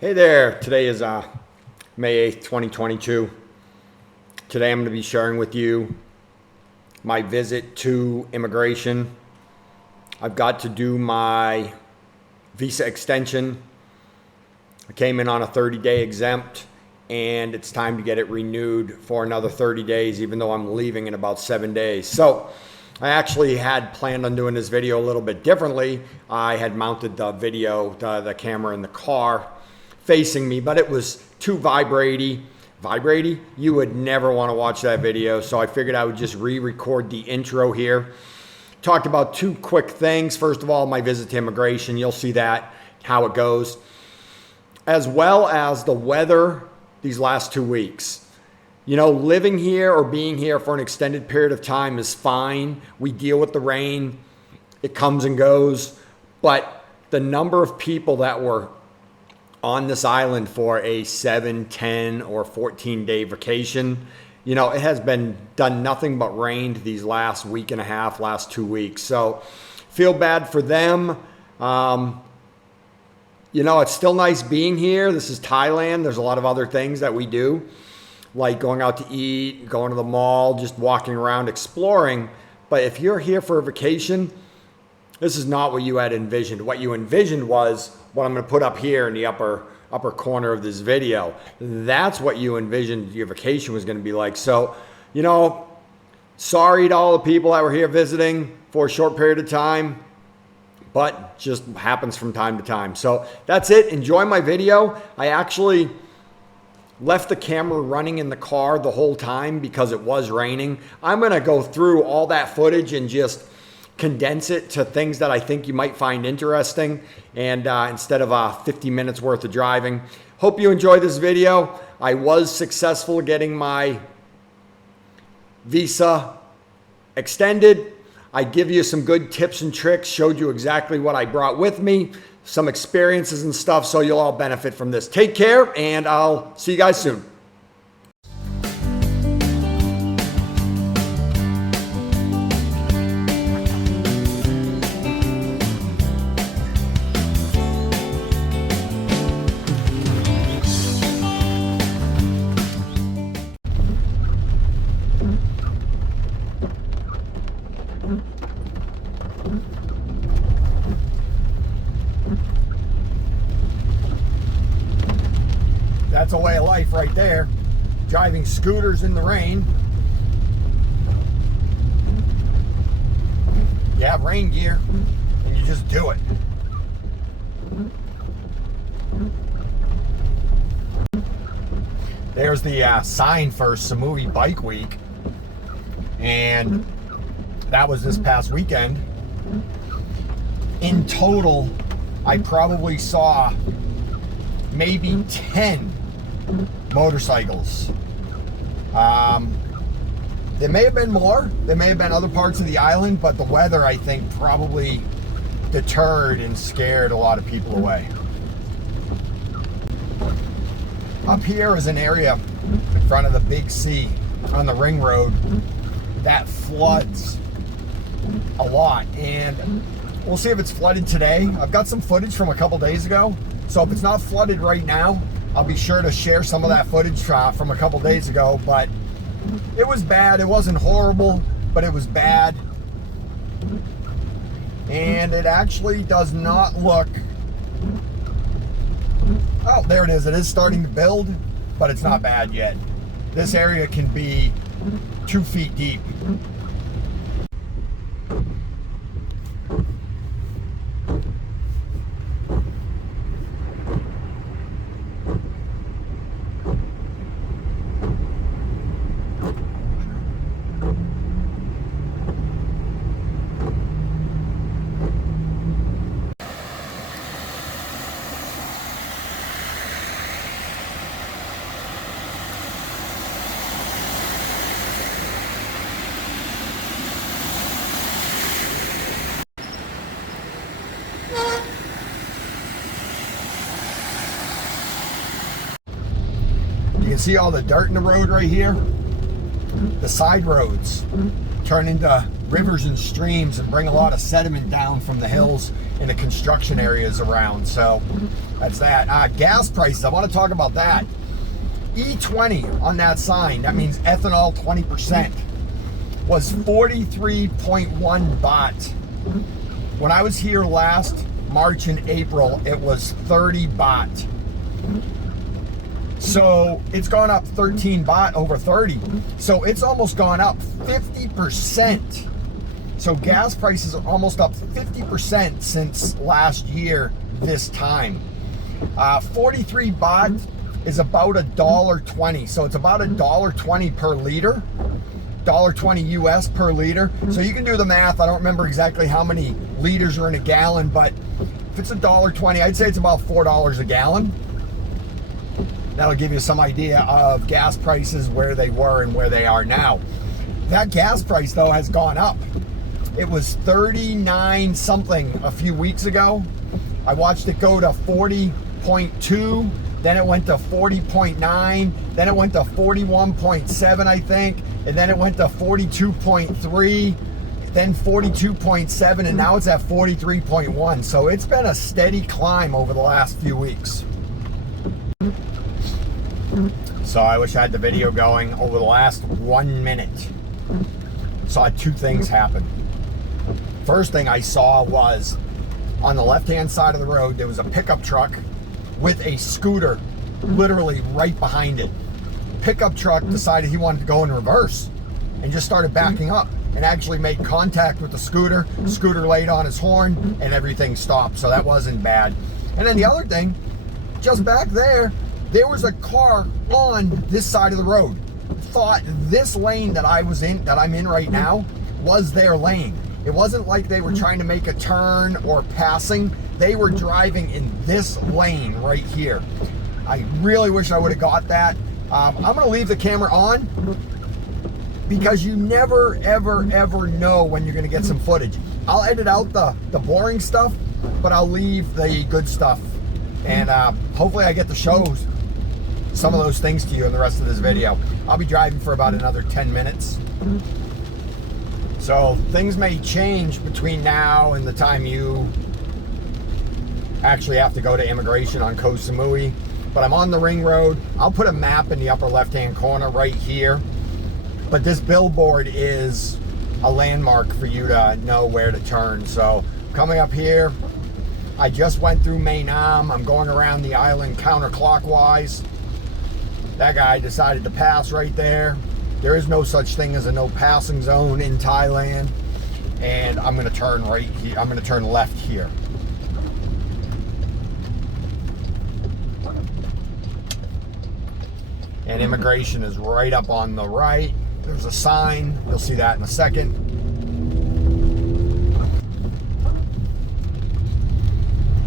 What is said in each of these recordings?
Hey there, today is May 8th, 2022. Today I'm going to be sharing with you my visit to immigration. I've got to do my visa extension. I came in on a 30-day exempt and it's time to get it renewed for another 30 days, even though I'm leaving in about 7 days. So I actually had planned on doing this video a little bit differently. I had mounted the the camera in the car facing me, but it was too vibraty. You would never want to watch that video, so I figured I would just re-record the intro here. Talked about two quick things. First of all, my visit to immigration. You'll see that, how it goes, as well as the weather these last 2 weeks. You know, living here or being here for an extended period of time is fine. We deal with the rain. It comes and goes. But the number of people that were on this island for a 7, 10, or 14-day vacation, you know, it has been done nothing but rained these last week and a half, last 2 weeks. So feel bad for them. You know, it's still nice being here. This is Thailand. There's a lot of other things that we do, like going out to eat, going to the mall, just walking around, exploring. But if you're here for a vacation, this is not what you had envisioned. What you envisioned was what I'm going to put up here in the upper corner of this video. That's what you envisioned your vacation was going to be like. So, you know, sorry to all the people that were here visiting for a short period of time, but just happens from time to time. So that's it. Enjoy my video. I actually left the camera running in the car the whole time because it was raining. I'm going to go through all that footage and just condense it to things that I think you might find interesting, and instead of 50 minutes worth of driving. Hope you enjoy this video. I was successful getting my visa extended. I give you some good tips and tricks, showed you exactly what I brought with me, some experiences and stuff, so you'll all benefit from this. Take care, and I'll see you guys soon. That's a way of life right there. Driving scooters in the rain. You have rain gear and you just do it. There's the sign for Samui Bike Week, and that was this past weekend. In total, I probably saw maybe 10 motorcycles. There may have been more. There may have been other parts of the island, but the weather, I think, probably deterred and scared a lot of people away. Up here is an area in front of the big sea on the ring road that floods a lot, and we'll see if it's flooded today. I've got some footage from a couple days ago, so if it's not flooded right now, I'll be sure to share some of that footage from a couple days ago. But it was bad. It wasn't horrible, but it was bad. And it actually does not look... Oh, there it is. It is starting to build, but it's not bad yet. This area can be 2 feet deep. You can see all the dirt in the road right here. The side roads turn into rivers and streams and bring a lot of sediment down from the hills in the construction areas around. So that's that. Gas prices, I want to talk about that. E20 on that sign, that means ethanol 20%, was 43.1 baht. When I was here last March and April, it was 30 baht. So it's gone up 13 baht over 30. So it's almost gone up 50%. So gas prices are almost up 50% since last year this time. 43 baht is about $1.20. So it's about $1.20 per liter. $1.20 US per liter. So you can do the math. I don't remember exactly how many liters are in a gallon, but if it's $1.20, I'd say it's about $4 a gallon. That'll give you some idea of gas prices, where they were and where they are now. That gas price though has gone up. It was 39 something a few weeks ago. I watched it go to 40.2, then it went to 40.9, then it went to 41.7, I think, and then it went to 42.3, then 42.7, and now it's at 43.1. So it's been a steady climb over the last few weeks. So I wish I had the video going. Over the last 1 minute, saw two things happen. First thing I saw was on the left-hand side of the road, there was a pickup truck with a scooter literally right behind it. Pickup truck decided he wanted to go in reverse and just started backing up and actually made contact with the scooter. Scooter laid on his horn and everything stopped. So that wasn't bad. And then the other thing, just back there was a car on this side of the road. Thought this lane that I'm in right now, was their lane. It wasn't like they were trying to make a turn or passing. They were driving in this lane right here. I really wish I would have got that. I'm gonna leave the camera on because you never, ever, ever know when you're gonna get some footage. I'll edit out the boring stuff, but I'll leave the good stuff. And hopefully I get to show some of those things to you in the rest of this video. I'll be driving for about another 10 minutes. So things may change between now and the time you actually have to go to immigration on Koh Samui. But I'm on the ring road. I'll put a map in the upper left-hand corner right here. But this billboard is a landmark for you to know where to turn. So coming up here, I just went through Mae Nam. I'm going around the island counterclockwise. That guy decided to pass right there. There is no such thing as a no passing zone in Thailand. And I'm gonna turn right here. I'm gonna turn left here. And immigration is right up on the right. There's a sign. You'll see that in a second.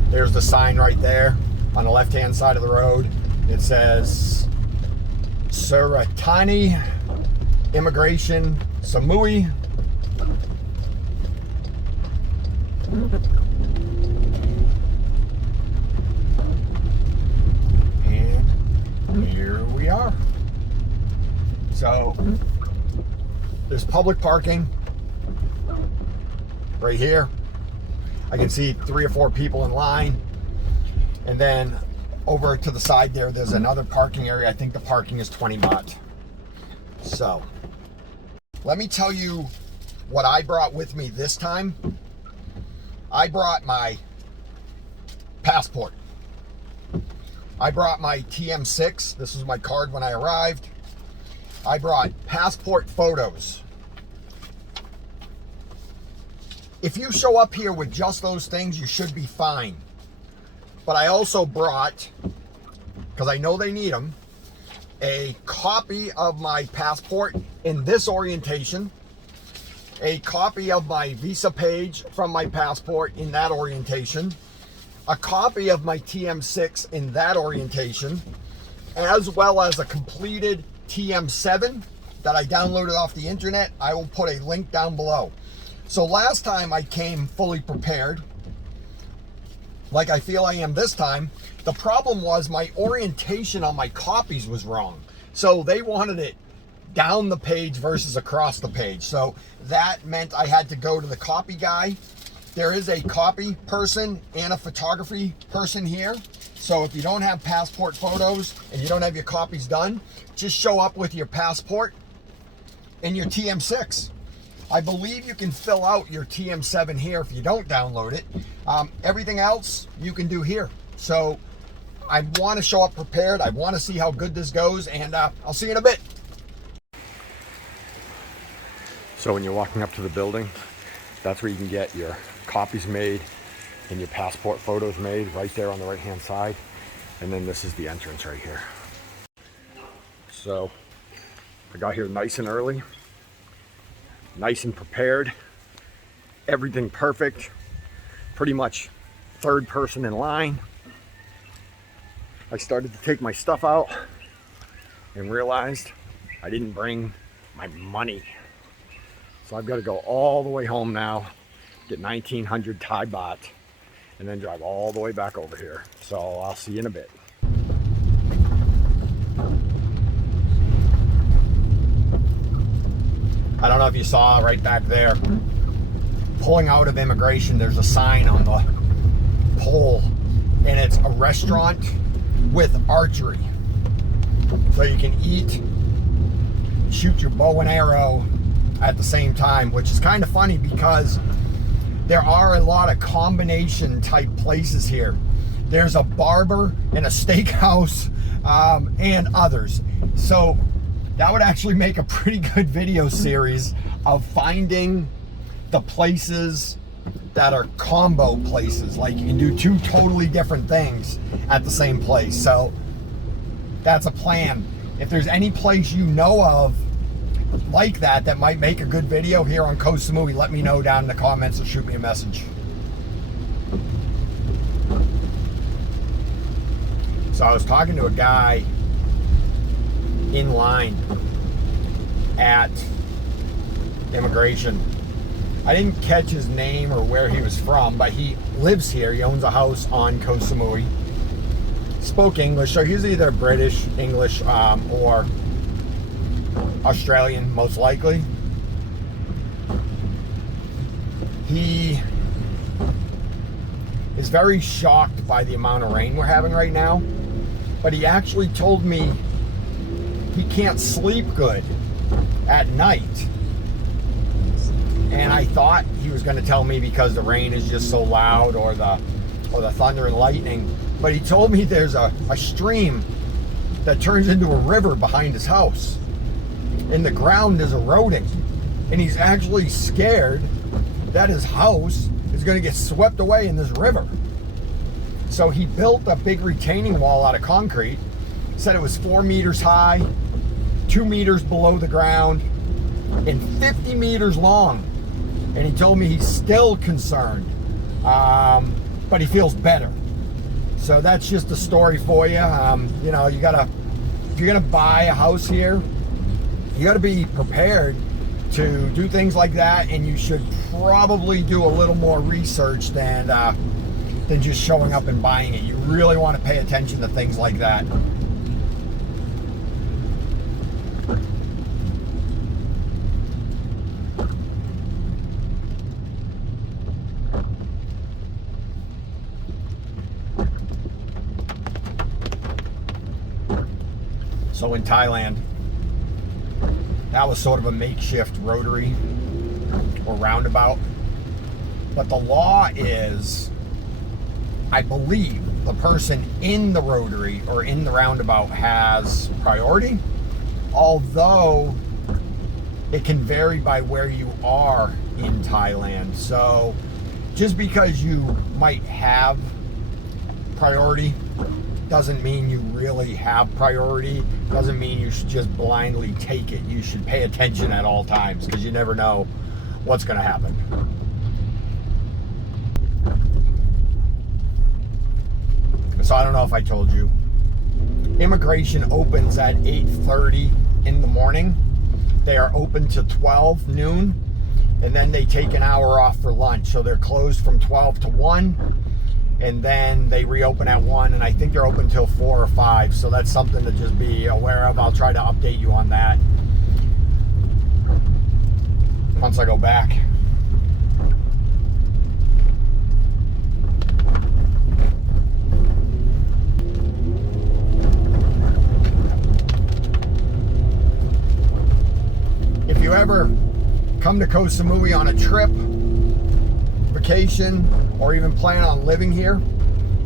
There's the sign right there on the left-hand side of the road. It says Suratani Immigration Samui. And here we are. So there's public parking right here. I can see 3 or 4 people in line. And then over to the side there's another parking area. I think the parking is 20 baht. So let me tell you what I brought with me this time. I brought my passport. I brought my TM6. This was my card when I arrived. I brought passport photos. If you show up here with just those things, you should be fine. But I also brought, because I know they need them, a copy of my passport in this orientation, a copy of my visa page from my passport in that orientation, a copy of my TM6 in that orientation, as well as a completed TM7 that I downloaded off the internet. I will put a link down below. So last time I came fully prepared, like I feel I am this time. The problem was my orientation on my copies was wrong. So they wanted it down the page versus across the page. So that meant I had to go to the copy guy. There is a copy person and a photography person here. So if you don't have passport photos and you don't have your copies done, just show up with your passport and your TM6. I believe you can fill out your TM7 here if you don't download it. Everything else you can do here. So I want to show up prepared. I want to see how good this goes, and I'll see you in a bit. So when you're walking up to the building, that's where you can get your copies made and your passport photos made, right there on the right hand side. And then this is the entrance right here. So I got here nice and early, nice and prepared, everything perfect, pretty much third person in line. I started to take my stuff out and realized I didn't bring my money. So I've got to go all the way home now, get 1,900 Thai baht, and then drive all the way back over here. So I'll see you in a bit. I don't know if you saw right back there, pulling out of immigration, there's a sign on the pole, and it's a restaurant with archery. So you can eat, shoot your bow and arrow at the same time, which is kind of funny because there are a lot of combination type places here. There's a barber and a steakhouse and others. So that would actually make a pretty good video series of finding the places that are combo places. Like you can do two totally different things at the same place. So that's a plan. If there's any place you know of like that might make a good video here on Koh Samui, let me know down in the comments or shoot me a message. So I was talking to a guy in line at immigration. I didn't catch his name or where he was from, but he lives here. He owns a house on Koh Samui. Spoke English, so he's either British, English, or Australian, most likely. He is very shocked by the amount of rain we're having right now, but he actually told me he can't sleep good at night. And I thought he was going to tell me because the rain is just so loud, or the thunder and lightning. But he told me there's a stream that turns into a river behind his house, and the ground is eroding, and he's actually scared that his house is going to get swept away in this river. So he built a big retaining wall out of concrete, said it was 4 meters high, 2 meters below the ground, and 50 meters long. And he told me he's still concerned, but he feels better. So that's just a story for you. You know, if you're gonna buy a house here, you gotta be prepared to do things like that, and you should probably do a little more research than just showing up and buying it. You really want to pay attention to things like that. So in Thailand, that was sort of a makeshift rotary or roundabout. But the law is, I believe the person in the rotary or in the roundabout has priority, although it can vary by where you are in Thailand. So just because you might have priority doesn't mean you really have priority, doesn't mean you should just blindly take it. You should pay attention at all times, because you never know what's going to happen. So I don't know if I told you, immigration opens at 8:30 in the morning. They are open to 12 noon, and then they take an hour off for lunch. So they're closed from 12 to 1. And then they reopen at 1, and I think they're open till 4 or 5. So that's something to just be aware of. I'll try to update you on that. once I go back. If you ever come to Koh Samui on a trip, vacation, or even plan on living here,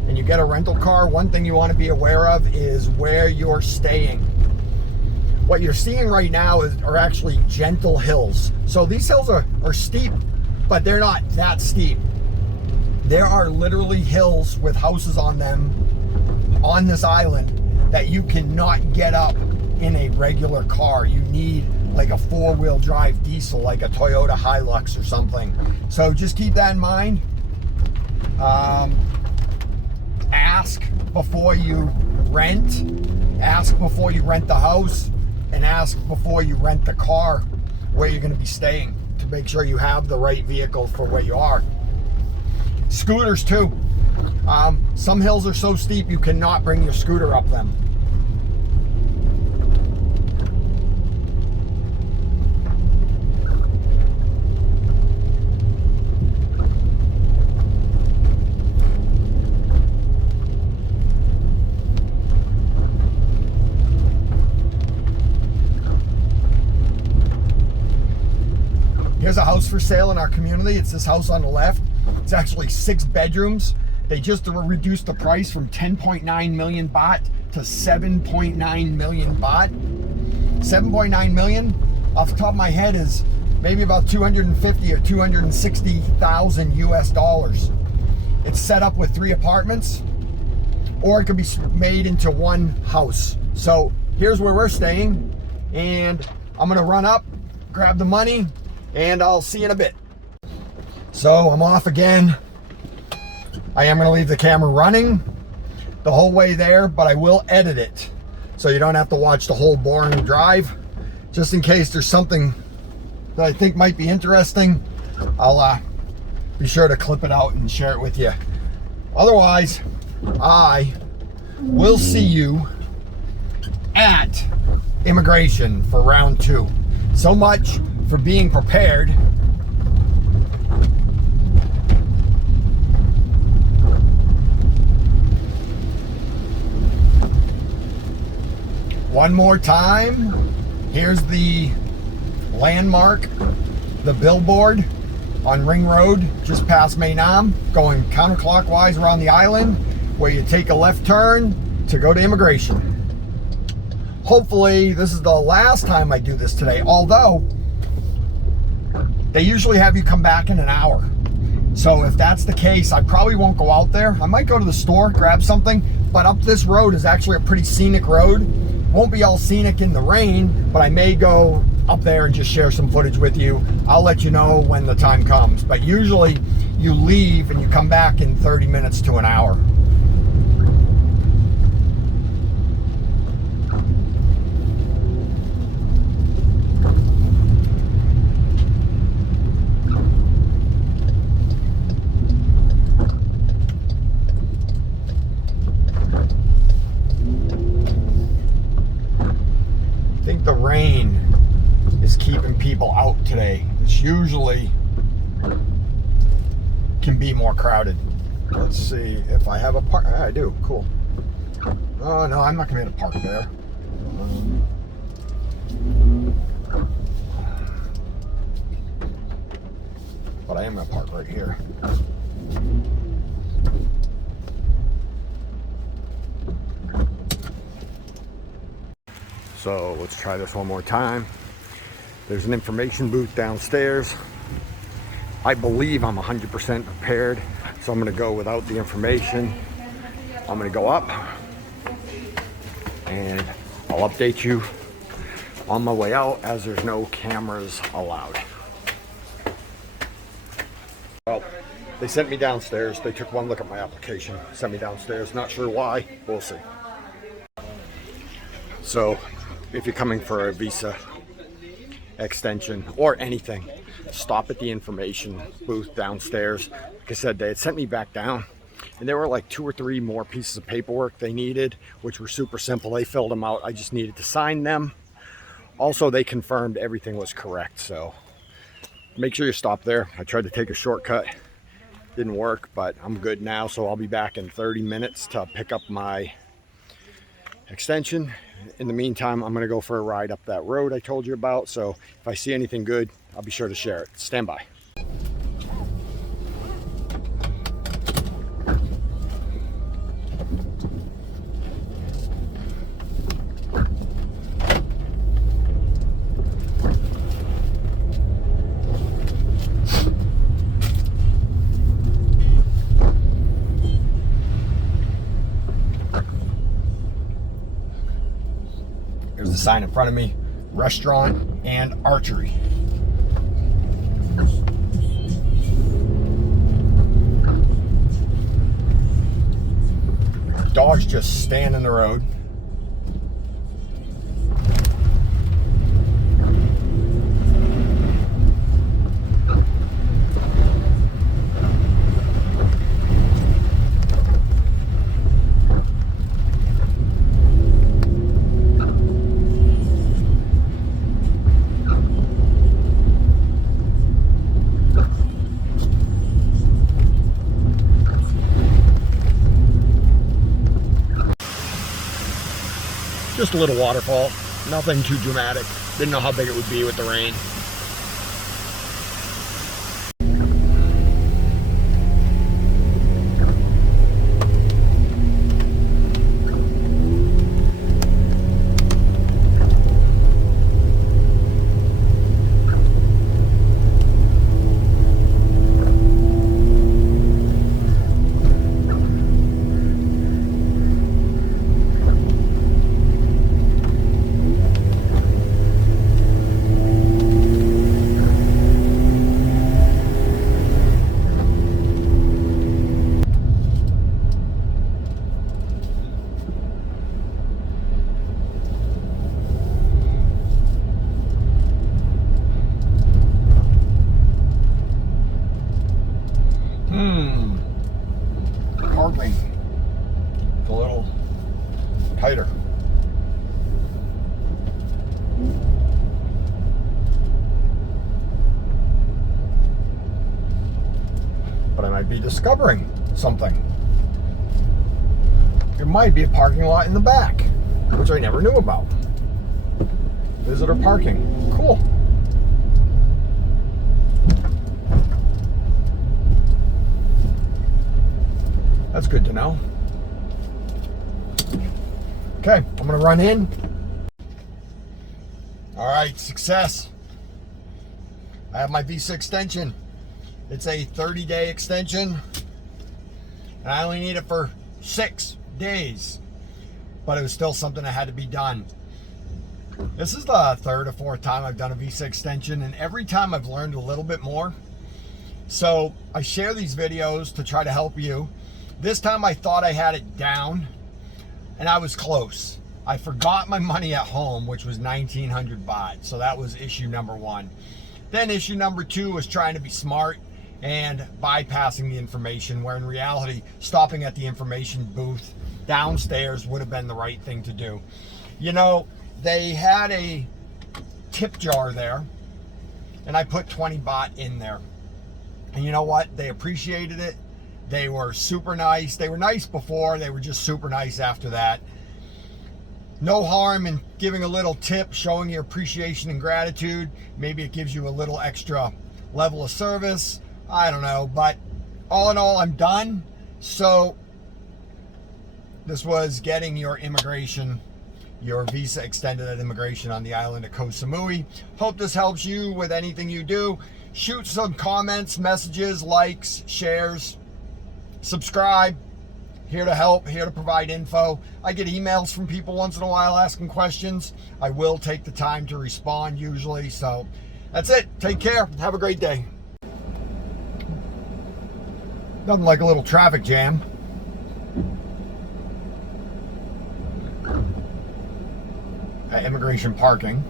and you get a rental car, one thing you want to be aware of is where you're staying. What you're seeing right now are actually gentle hills. So these hills are steep, but they're not that steep. There are literally hills with houses on them on this island that you cannot get up in a regular car. You need like a 4-wheel drive diesel, like a Toyota Hilux or something. So just keep that in mind. Ask before you rent. Ask before you rent the house, and ask before you rent the car where you're going to be staying, to make sure you have the right vehicle for where you are. Scooters too. Some hills are so steep you cannot bring your scooter up them. Here's a house for sale in our community. It's this house on the left. It's actually 6 bedrooms. They just reduced the price from 10.9 million baht to 7.9 million baht. 7.9 million, off the top of my head, is maybe about 250 or 260,000 US dollars. It's set up with 3 apartments, or it could be made into one house. So here's where we're staying, and I'm gonna run up, grab the money, and I'll see you in a bit. So I'm off again. I am gonna leave the camera running the whole way there, but I will edit it so you don't have to watch the whole boring drive. Just in case there's something that I think might be interesting, I'll be sure to clip it out and share it with you. Otherwise, I will see you at immigration for round 2. So much for being prepared. One more time. Here's the landmark, the billboard on Ring Road, just past Mae Nam, going counterclockwise around the island, where you take a left turn to go to immigration. Hopefully this is the last time I do this today, although they usually have you come back in an hour. So if that's the case, I probably won't go out there. I might go to the store, grab something, but up this road is actually a pretty scenic road. Won't be all scenic in the rain, but I may go up there and just share some footage with you. I'll let you know when the time comes. But usually you leave and you come back in 30 minutes to an hour. I think the rain is keeping people out today. It's usually can be more crowded. Let's see if I have a park. I do. Cool. Oh no, I'm not gonna be able to park there. But I am gonna park right here. So let's try this one more time. There's an information booth downstairs. I believe I'm 100% prepared, so I'm gonna go without the information. I'm gonna go up and I'll update you on my way out, as there's no cameras allowed. Well, they sent me downstairs. They took one look at my application, sent me downstairs. Not sure why, we'll see. So if you're coming for a visa extension or anything, stop at the information booth downstairs. Like I said, they had sent me back down, and there were like 2 or 3 more pieces of paperwork they needed, which were super simple. They filled them out. I just needed to sign them. Also, they confirmed everything was correct. So make sure you stop there. I tried to take a shortcut, didn't work, but I'm good now. So I'll be back in 30 minutes to pick up my extension. In the meantime, I'm gonna go for a ride up that road I told you about. So if I see anything good, I'll be sure to share it. Stand by. There's the sign in front of me, restaurant and archery. Dogs just stand in the road. Just a little waterfall, nothing too dramatic. Didn't know how big it would be with the rain. Parking. It's a little tighter. But I might be discovering something. There might be a parking lot in the back, which I never knew about. Visitor parking. Cool. That's good to know. Okay, I'm gonna run in. All right, success. I have my visa extension. It's a 30-day extension, and I only need it for 6 days, but it was still something that had to be done. This is the third or fourth time I've done a visa extension, and every time I've learned a little bit more. So I share these videos to try to help you. This time I thought I had it down, and I was close. I forgot my money at home, which was 1,900 baht. So that was issue number one. Then issue number two was trying to be smart and bypassing the information, where in reality, stopping at the information booth downstairs would have been the right thing to do. You know, they had a tip jar there, and I put 20 baht in there. And you know what? They appreciated it. They were super nice. They were nice before. They were just super nice after that. No harm in giving a little tip, showing your appreciation and gratitude. Maybe it gives you a little extra level of service. I don't know. But all in all, I'm done. So this was getting your immigration, your visa extended at immigration on the island of Koh Samui. Hope this helps you with anything you do. Shoot some comments, messages, likes, shares. Subscribe. Here to help, here to provide info. I get emails from people once in a while asking questions. I will take the time to respond usually. So that's it. Take care. Have a great day. Nothing like a little traffic jam. At immigration parking.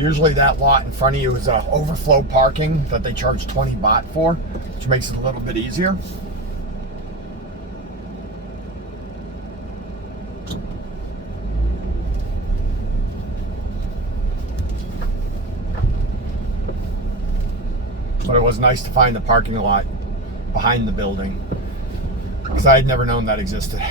Usually that lot in front of you is overflow parking that they charge 20 baht for, which makes it a little bit easier. But it was nice to find the parking lot behind the building, because I had never known that existed.